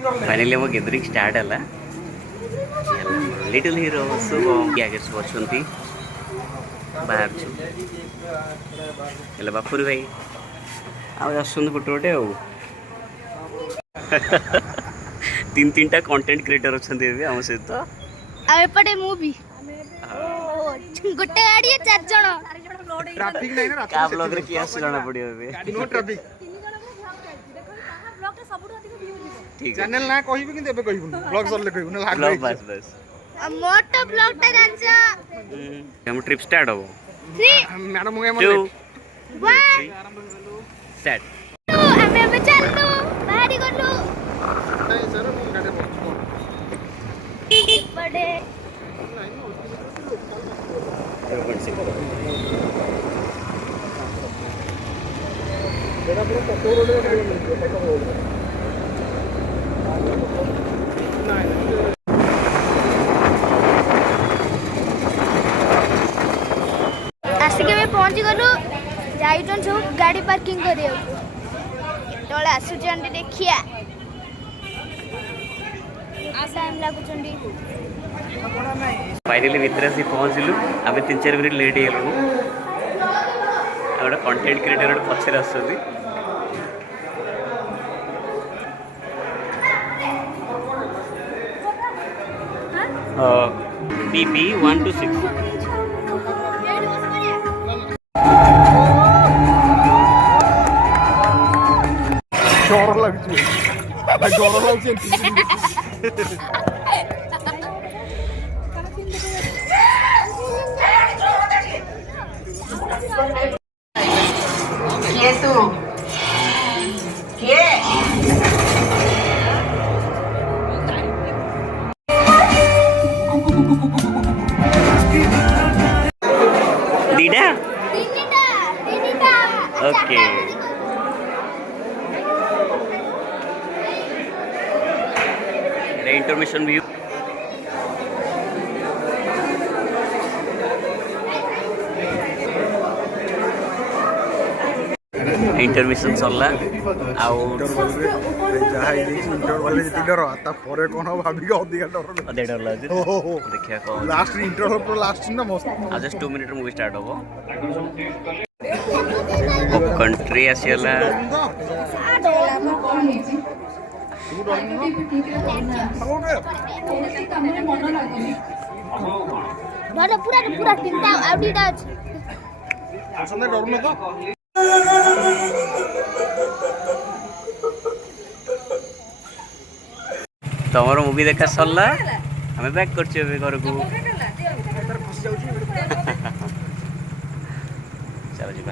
finally हम gathering start है little hero Shubham आगे सब अच्छा बाहर छे बापुरी भाई आसुन गोटे गोटे तीन तीन टा कंटेंट क्रिएटर अच्छा आम सहित एपटे मूवी गोटे गाड़ी चार जण ट्रैफिक नहीं ना का ब्लॉग रे किया सुना पड़ियो बे नो ट्रैफिक ठीक है चैनल ना कहिबे कि देबे कहिबुन ब्लॉग सरले कहिबुन लाग ब्लॉग बस बस मोटो ब्लॉग टा राजा हम ट्रिप स्टार्ट हो 3 मैडम मुगे 2 1 सेट हमें अब चलनु बाहरी गलु नहीं सर मु गाडी पहुंचो बड़े बेटा पूरा पत्तो रोड में गाड़ी मिलती है पत्तो रोड आसिक पहुँच गलु जाइछन सब गाड़ी पार्किंग करियो केतोले आसुचंडी देखिया टाइम लागुचंडी फाइनली भीतर आसी पहुँचलु आम 3-4 मिनट लेट हो गोटे कंटेंट क्रिएटर गोटे पछे आसुँच बीपी 126 डर लागुଛି ଭାଇ ଡର ଲାଗୁଛି କିଏ ତୁ କିଏ दीदा दीदा ओके इंटरमिशन व्यू इंटरमिशन सरला आउ ଯାହା ହେଇଯାଇଛି ଇଣ୍ଟରଭାଲ ଯେତିକି ଡର ତା ପରେ କ'ଣ ଭାବିକି ଅଧିକା ଡର अदे डर लागे हो हो देखिया कौन लास्ट इंटरभाल पर लास्ट ना मस्त आज जस्ट 2 मिनट मूवी स्टार्ट हो कंट्री आसीला डर पूरा पूरा तीनटा आउडीटा अछि ଆସନ୍ତା ଡରୁନ ତ तमर मूवी देखा सरला हमें बैक करछे घर को चलो जी